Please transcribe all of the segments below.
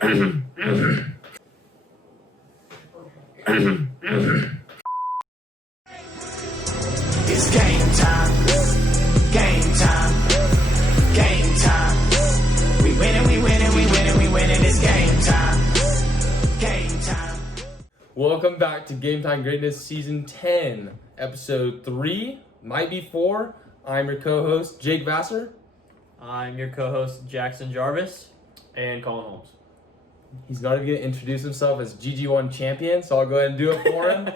It's game time. Game time. Game time. We winning, we winning, we winning, we winning. It's game time. Game time. Welcome back to Gametime Greatness Season 10, Episode 3, might be 4. I'm your co-host, Jake Vassar. I'm your co-host, Jackson Jarvis. And Collin Holmes. He's not even going to introduce himself as GG1 champion, so I'll go ahead and do it for him.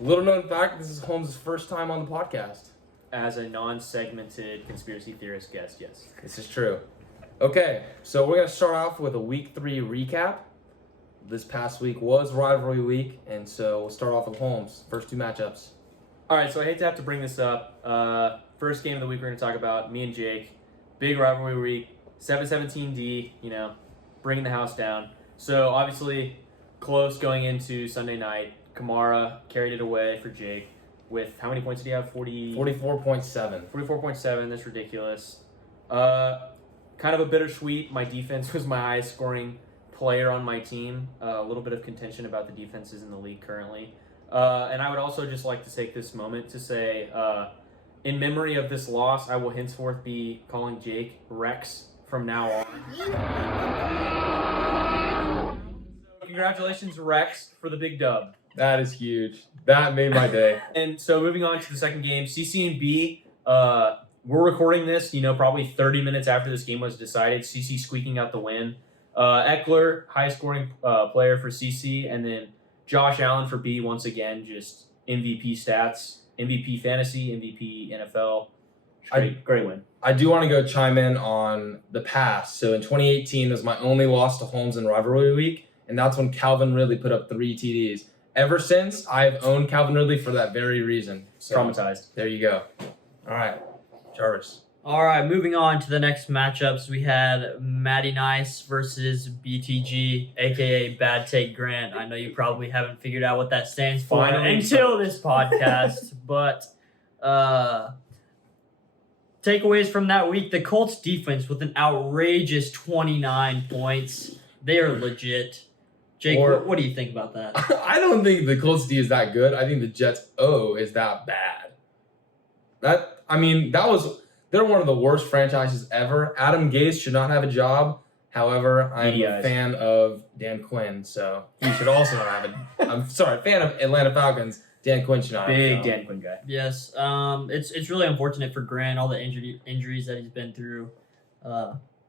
Little known fact, this is Holmes' first time on the podcast. As a non-segmented conspiracy theorist guest, yes. This is true. Okay, so we're going to start off with a Week 3 recap. This past week was Rivalry Week, and so we'll start off with Holmes. First two matchups. All right, so I hate to have to bring this up. First game of the week we're going to talk about, me and Jake. Big Rivalry Week, 7-17D, bringing the house down. So obviously close going into Sunday night. Kamara carried it away for Jake with, how many points did he have? 44.7. 44.7, that's ridiculous. Kind of a bittersweet. My defense was my highest scoring player on my team. A little bit of contention about the defenses in the league currently. And I would also just like to take this moment to say, in memory of this loss, I will henceforth be calling Jake Rex from now on. So congratulations, Rex, for the big dub. That is huge. That made my day. And so moving on to the second game, CC and B, we're recording this, probably 30 minutes after this game was decided. CC squeaking out the win. Eckler, highest scoring player for CC, and then Josh Allen for B, once again, just MVP stats, MVP fantasy, MVP NFL. Great win. I do want to go chime in on the past. So in 2018 was my only loss to Holmes in Rivalry Week, and that's when Calvin Ridley put up 3 TDs. Ever since, I've owned Calvin Ridley for that very reason. So, traumatized. There you go. All right, Jarvis. All right, moving on to the next matchups. We had Matty Nice versus BTG, a.k.a. Bad Take Grant. I know you probably haven't figured out what that stands for until this podcast, but takeaways from that week, the Colts defense with an outrageous 29 points. They are legit. Jake, what do you think about that? I don't think the Colts D is that good. I think the Jets O is that bad. They're one of the worst franchises ever. Adam Gase should not have a job. However, I'm a fan of Dan Quinn, so he should also not have it. Fan of Atlanta Falcons. Dan Quinn should not have a job. Big Dan Quinn guy. Yes, it's really unfortunate for Grant, all the injuries that he's been through.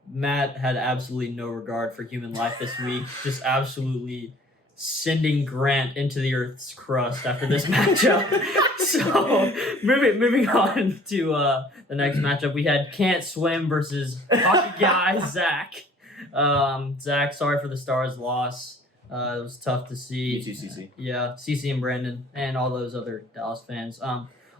Matt had absolutely no regard for human life this week, just absolutely sending Grant into the earth's crust after this matchup. So, moving on to the next matchup, we had Can't Swim versus Hockey Guy Zach. Zach, sorry for the Stars' loss. It was tough to see. You too, CC. Yeah, CC and Brandon and all those other Dallas fans.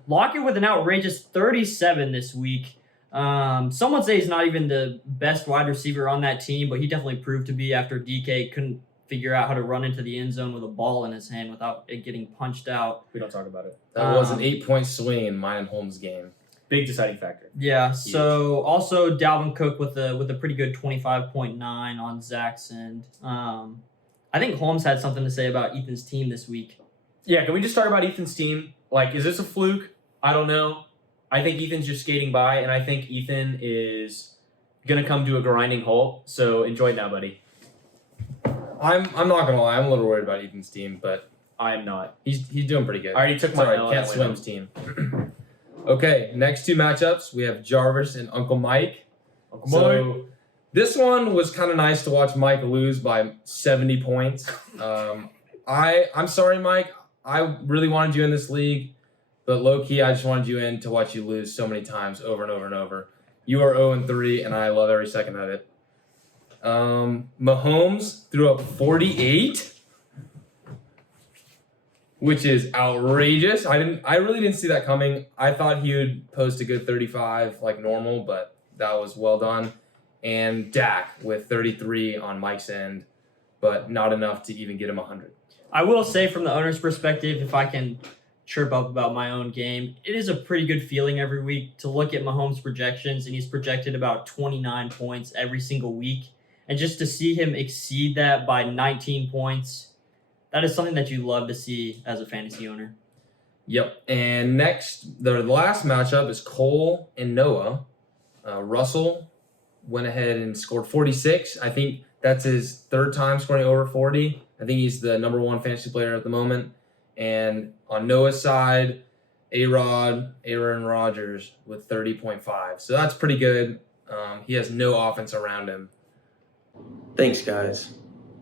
Lockett with an outrageous 37 this week. Some would say he's not even the best wide receiver on that team, but he definitely proved to be after DK couldn't figure out how to run into the end zone with a ball in his hand without it getting punched out. We don't talk about it. That was an 8-point swing in mine and Holmes' game. Big deciding factor. Yeah. Huge. So also Dalvin Cook with a pretty good 25.9 on Zach's end. I think Holmes had something to say about Ethan's team this week. Yeah, can we just talk about Ethan's team? Is this a fluke? I don't know. I think Ethan's just skating by, and I think Ethan is going to come to a grinding halt. So enjoy it now, buddy. I'm not going to lie. I'm a little worried about Ethan's team, but I'm not. He's doing pretty good. I already took my L. Can't Swim's team. Okay, next two matchups. We have Jarvis and Uncle Mike. So this one was kind of nice to watch Mike lose by 70 points. I'm sorry, Mike. I really wanted you in this league. But low-key, I just wanted you in to watch you lose so many times over and over and over. You are 0-3, and I love every second of it. Mahomes threw up 48, which is outrageous. I really didn't see that coming. I thought he would post a good 35 like normal, but that was well done. And Dak with 33 on Mike's end, but not enough to even get him 100. I will say from the owner's perspective, if I can chirp up about my own game, it is a pretty good feeling every week to look at Mahomes' projections, and he's projected about 29 points every single week. And just to see him exceed that by 19 points, that is something that you love to see as a fantasy owner. Yep. And next, the last matchup is Cole and Noah. Russell went ahead and scored 46. I think that's his third time scoring over 40. I think he's the number one fantasy player at the moment. And on Noah's side, Aaron Rodgers with 30.5. So that's pretty good. He has no offense around him. Thanks, guys.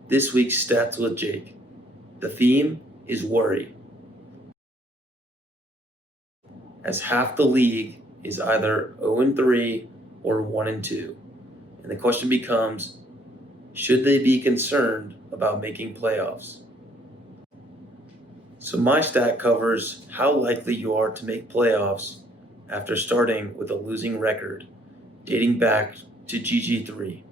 This week's Stats with Jake. The theme is worry. As half the league is either 0-3 or 1-2. And the question becomes, should they be concerned about making playoffs? So my stat covers how likely you are to make playoffs after starting with a losing record, dating back to GG3.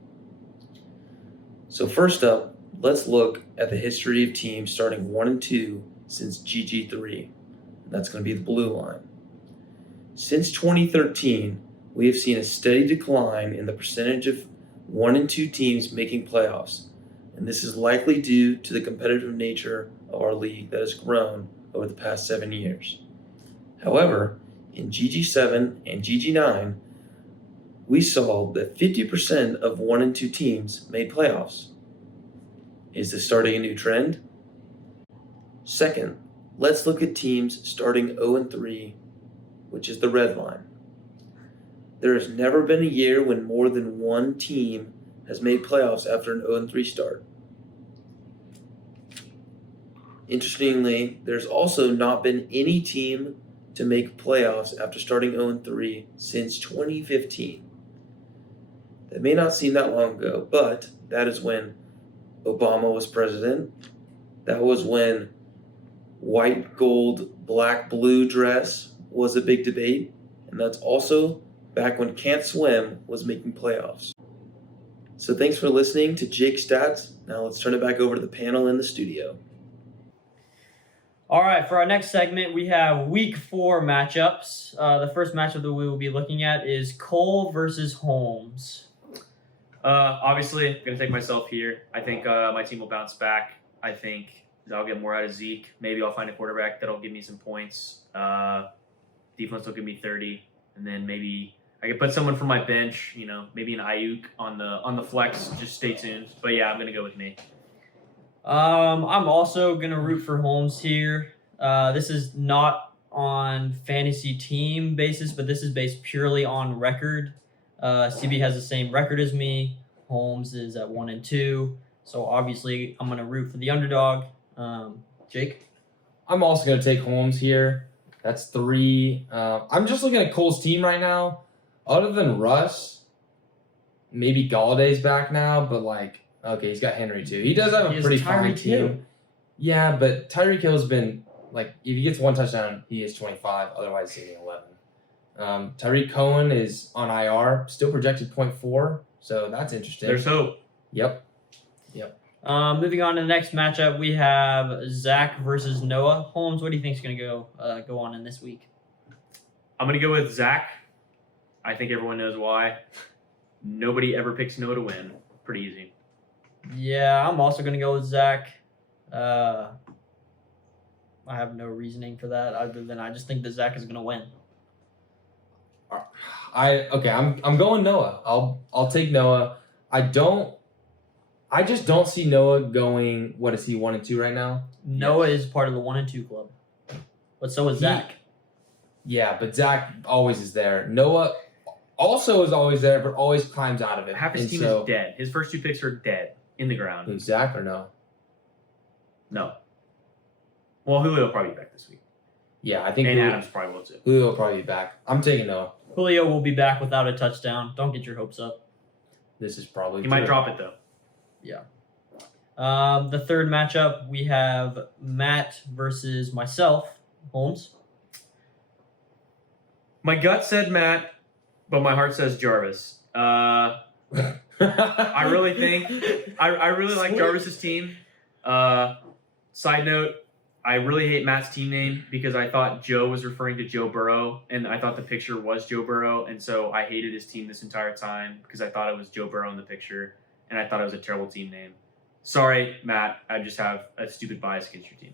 So first up, let's look at the history of teams starting 1-2 since GG3. That's going to be the blue line. Since 2013, we have seen a steady decline in the percentage of 1-2 teams making playoffs, and this is likely due to the competitive nature of our league that has grown over the past 7 years. However, in GG7 and GG9, we saw that 50% of 1-2 teams made playoffs. Is this starting a new trend? Second, let's look at teams starting 0-3, which is the red line. There has never been a year when more than one team has made playoffs after an 0-3 start. Interestingly, there's also not been any team to make playoffs after starting 0-3 since 2015. That may not seem that long ago, but that is when Obama was president. That was when white, gold, black, blue dress was a big debate. And that's also back when Can't Swim was making playoffs. So thanks for listening to Jake's Stats. Now let's turn it back over to the panel in the studio. All right, for our next segment, we have Week 4 matchups. The first matchup that we will be looking at is Cole versus Holmes. Obviously, I'm going to take myself here. I think my team will bounce back. I think I'll get more out of Zeke. Maybe I'll find a quarterback that'll give me some points. Defense will give me 30. And then maybe I could put someone from my bench, maybe an Ayuk on the flex. Just stay tuned. But yeah, I'm going to go with me. I'm also going to root for Holmes here. This is not on fantasy team basis, but this is based purely on record. CB has the same record as me. Holmes is at 1-2. So obviously I'm going to root for the underdog. Jake? I'm also going to take Holmes here. That's 3. I'm just looking at Cole's team right now. Other than Russ, maybe Galladay's back now, but okay, he's got Henry too. He does have a pretty fine team. Yeah, but Tyreek Hill's been, if he gets one touchdown, he is 25. Otherwise, he's getting 11. Tyreek Cohen is on IR, still projected 0.4, so that's interesting. There's hope. Yep. Moving on to the next matchup, we have Zach versus Noah. Holmes, what do you think is going to go on in this week? I'm going to go with Zach. I think everyone knows why. Nobody ever picks Noah to win. Pretty easy. Yeah, I'm also going to go with Zach. I have no reasoning for that other than I just think that Zach is going to win. I'm going Noah. I'll take Noah. I just don't see Noah going. What is he 1-2 right now? Noah is part of the 1-2 club, but so is Zach. Yeah, but Zach always is there. Noah also is always there, but always climbs out of it. Half his team is dead. His first 2 picks are dead in the ground. Who's Zach or no? No. Well, Julio will probably be back this week. Yeah, I think. And Adams probably will too. Julio will probably be back. I'm taking Noah. Julio will be back without a touchdown. Don't get your hopes up. This is probably. He might drop it though. Yeah. The third matchup, we have Matt versus myself, Holmes. My gut said Matt, but my heart says Jarvis. I really think I really like Jarvis's team. Side note, I really hate Matt's team name because I thought Joe was referring to Joe Burrow, and I thought the picture was Joe Burrow, and so I hated his team this entire time because I thought it was Joe Burrow in the picture. and I thought it was a terrible team name. Sorry, Matt. I just have a stupid bias against your team.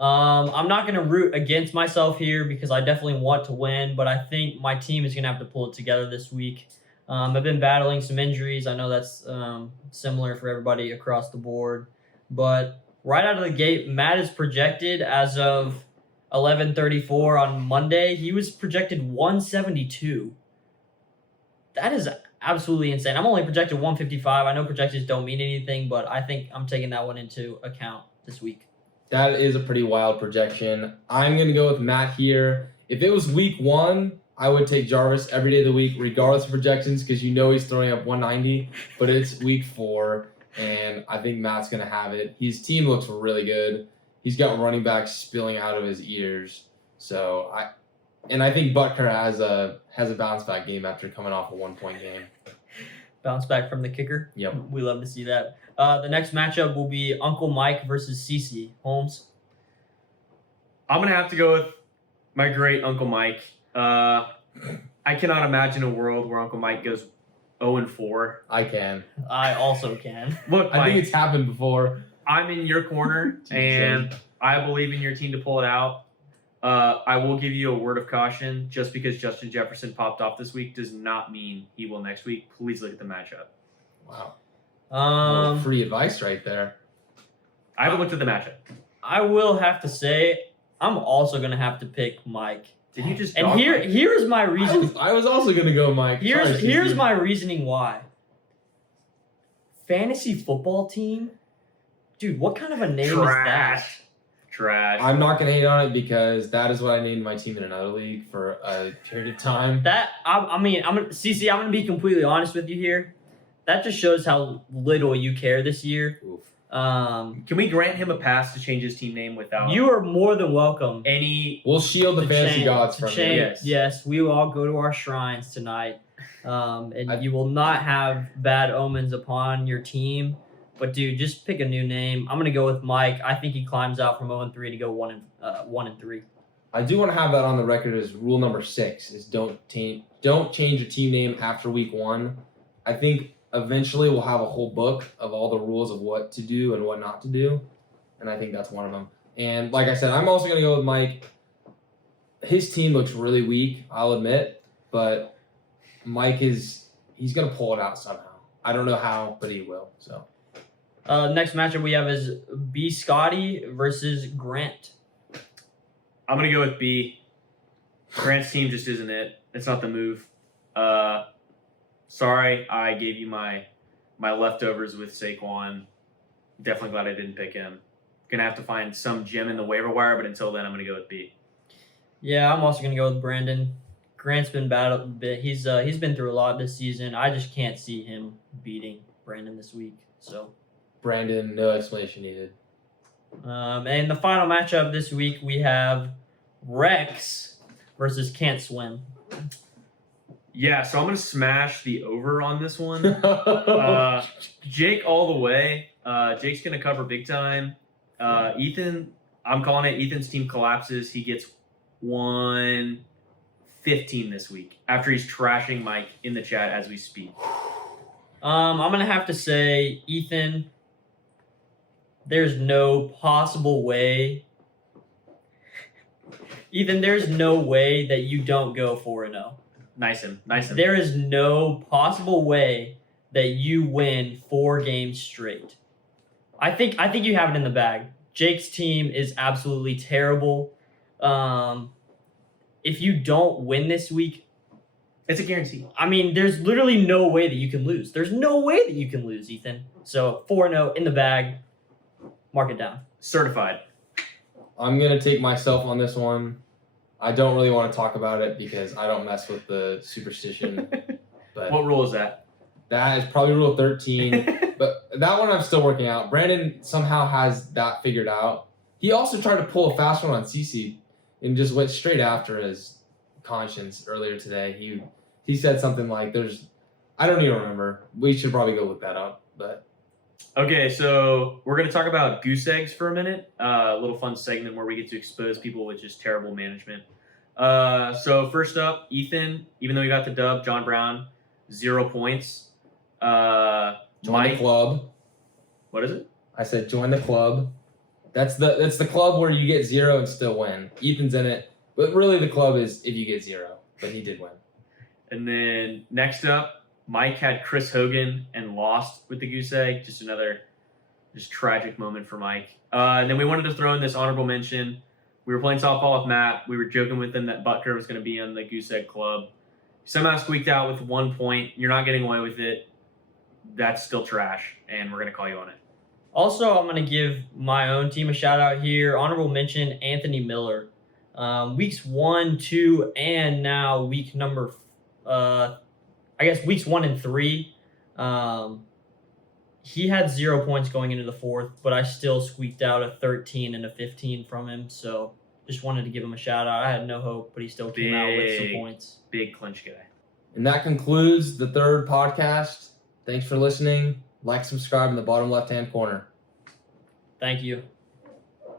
I'm not going to root against myself here because I definitely want to win, but I think my team is going to have to pull it together this week. I've been battling some injuries. I know that's similar for everybody across the board, but right out of the gate, Matt is projected as of 11:34 on Monday. He was projected 172. That is absolutely insane. I'm only projected 155. I know projections don't mean anything, but I think I'm taking that one into account this week. That is a pretty wild projection. I'm going to go with Matt here. If it was week 1, I would take Jarvis every day of the week, regardless of projections, because you know he's throwing up 190. But it's week 4, and I think Matt's going to have it. His team looks really good. He's got running backs spilling out of his ears. So I think Butker has a bounce back game after coming off a 1-point game. Bounce back from the kicker. Yep. We love to see that. The next matchup will be Uncle Mike versus CC. Holmes. I'm going to have to go with my great Uncle Mike. I cannot imagine a world where Uncle Mike goes 0-4. I can. I also can. Look, I think Mike, it's happened before. I'm in your corner, and I believe in your team to pull it out. I will give you a word of caution. Just because Justin Jefferson popped off this week does not mean he will next week. Please look at the matchup. Wow. Well, Um, free advice right there. I haven't looked at the matchup. I will have to say I'm also gonna have to pick Mike. Did you just And dog Mike? here's my reason. I was also going to go Mike. Here's Sorry, here's CC. my reasoning why. Fantasy football team, dude. What kind of a name is that? Trash. I'm not going to hate on it because that is what I named my team in another league for a period of time. I mean, CC. I'm gonna be completely honest with you here. That just shows how little you care this year. Oof. Can we grant him a pass to change his team name without You are more than welcome. any? We'll shield the to fantasy change- gods to from change- you. Yes. Yes, we will all go to our shrines tonight, and you will not have bad omens upon your team. But dude, just pick a new name. I'm gonna go with Mike. I think he climbs out from 0-3 to go 1-3. I do want to have that on the record as rule number 6 is don't change your team name after week 1. I think eventually we'll have a whole book of all the rules of what to do and what not to do, and I think that's one of them. And like I said, I'm also going to go with Mike. His team looks really weak, I'll admit, but Mike he's going to pull it out somehow. I don't know how, but he will. So Next matchup we have is B. Scotty versus Grant. I'm gonna go with B. Grant's team just isn't it. It's not the move. Sorry, I gave you my leftovers with Saquon. Definitely glad I didn't pick him. Gonna have to find some gem in the waiver wire, but until then, I'm gonna go with B. Yeah, I'm also gonna go with Brandon. Grant's been bad a bit. He's been through a lot this season. I just can't see him beating Brandon this week. So, Brandon, no explanation needed. and the final matchup this week we have Rex versus Can't Swim. Yeah, so I'm gonna smash the over on this one. Jake all the way. Jake's gonna cover big time. Ethan, I'm calling it. Ethan's team collapses. He gets 115 this week after he's trashing Mike in the chat as we speak. I'm gonna have to say, Ethan, there's no possible way. Ethan, there's no way that you don't go 4-0. Nice him. There is no possible way that you win 4 games straight. I think you have it in the bag. Jake's team is absolutely terrible. If you don't win this week, It's a guarantee. I mean, there's literally no way that you can lose. There's no way that you can lose, Ethan. So 4-0 in the bag. Mark it down. Certified. I'm going to take myself on this one. I don't really want to talk about it because I don't mess with the superstition. But What rule is that? that is probably rule 13. But that one I'm still working out. Brandon somehow has that figured out. He also tried to pull a fast one on CC and just went straight after his conscience earlier today. He said something like, I don't even remember. We should probably go look that up. But Okay, so we're going to talk about goose eggs for a minute. A little fun segment where we get to expose people with just terrible management. So first up, Ethan, even though he got the dub, John Brown, 0 points. Join the Mike. club. What is it? I said join the club. That's the club where you get 0 and still win. Ethan's in it, but really the club is if you get 0. But he did win. And then next up, Mike had Chris Hogan and lost with the goose egg. Just another tragic moment for Mike. And then we wanted to throw in this honorable mention. We were playing softball with Matt. We were joking with him that Butker was going to be on the goose egg club. Somehow squeaked out with 1 point. You're not getting away with it. That's still trash, and we're going to call you on it. Also, I'm going to give my own team a shout out here. Honorable mention, Anthony Miller. Weeks 1, 2, and now week number, weeks 1 and 3. He had 0 points going into the 4th, but I still squeaked out a 13 and a 15 from him. So just wanted to give him a shout out. I had no hope, but he still came out with some points. Big clinch guy. And that concludes the 3rd podcast. Thanks for listening. Like, subscribe in the bottom left-hand corner. Thank you.